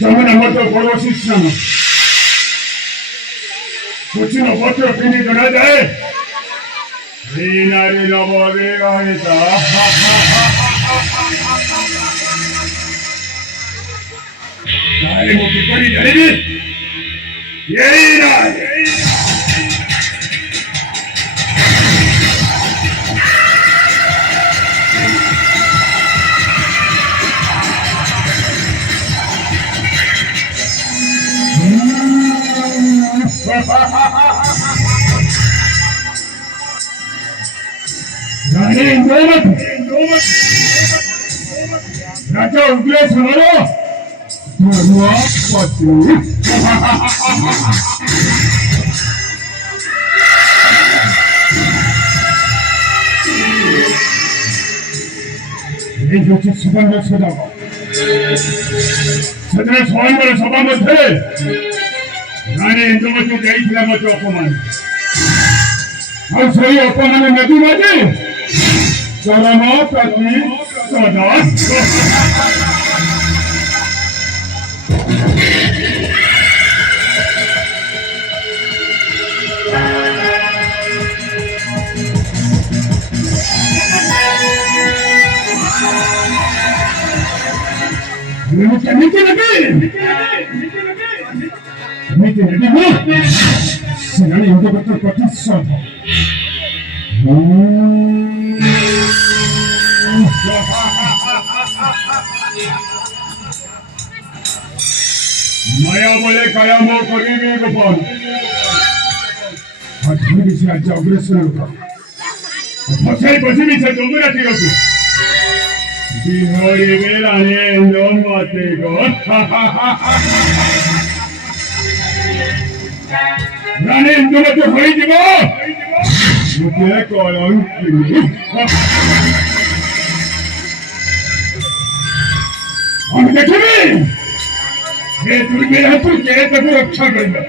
Zaman amato borosisano. कुछ न बच्चों पीने को न जाए रीना रीना बोलेगा ऐसा सारे मुझे बड़ी जलेबी यही ना रानी इंद्रमत राजा उग्र समारो धर्मपति ये जो चीज सुबह सदा सदर स्वामी वाले सभा में थे रानी इंद्रमत को गई थी मत अपमान और सही अपमान नदी माजे Salamapati Sada. Senang yang betul betul sada. माया बोले काया मोर करी में गोपाल आज हम किसी आज अग्रसर होगा फसल बसी में से डोंगरा ठीक है बिहारी मेरा ने लोन माते को रानी इंदु में तो होई जीवो मुझे कॉलोन की हम देखेंगे ये दुर्गे है तो क्या तक रक्षा करेंगे